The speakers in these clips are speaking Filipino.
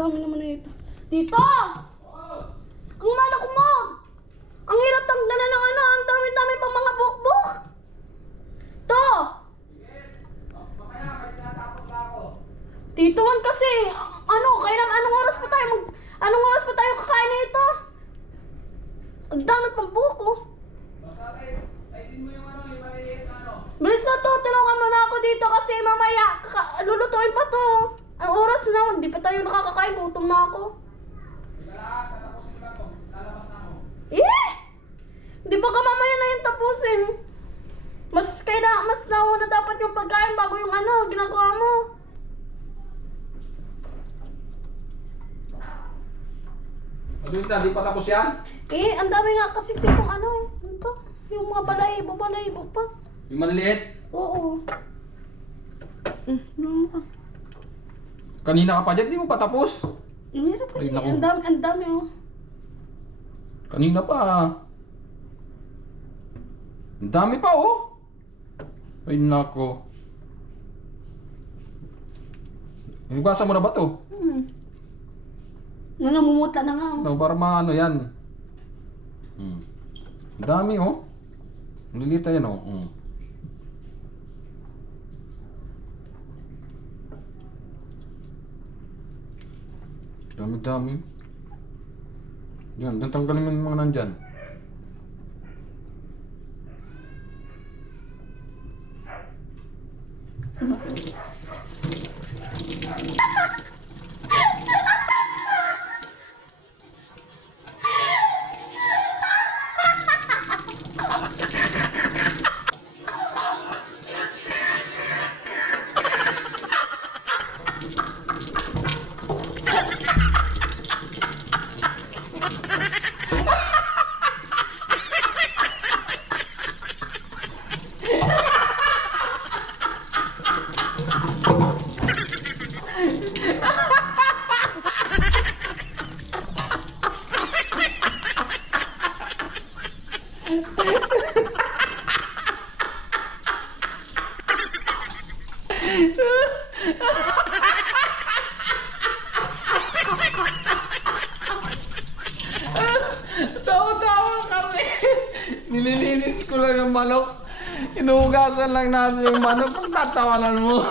dami naman na ito. Tito! Ang manok mo! Ang hirap tanggalan ng ano, ang dami-dami pang mga bukbuk. To! Mamaya, may tinatapos na ako. Tito man kasi, ano, anong oras pa tayo kakain nito? Ang dami pang buko. Basta saidin mo yung ano, yung maliliit na ano. Bilis na to, tulungan mo na ako dito kasi mamaya, lulutuin pa to. Ang oras na, hindi pa tayo nakakakain, gutom na ako. Teka lang, tatapusin ko lang to. Lalabas na ako. Di ba ka mamaya na yung tapusin? Mas nauna dapat yung pagkain bago yung ano, ginagawa mo. Madulinda, di pa tapos yan? Ang dami nga kasi tipong ano, ito, yung mga balahibo pa. Yung maliliit? Oo. Kanina ka pa dyan, di mo pa tapos? Meron kasi, Ay, naku. ang dami oh. Kanina pa. Ang dami pa oh. Ay nako. Hugasan mo na ba to? Namumutla na nga oh. No, para maano yan. Ang dami oh. Ang lilita yan oh. Dami-dami. Yan, tanggalin mo yung mga nandyan. Tawa-tawa kami. Nililinis ko lang yung manok. Inuugasan lang natin yung manok. Kung tatawanan mo.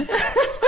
Pero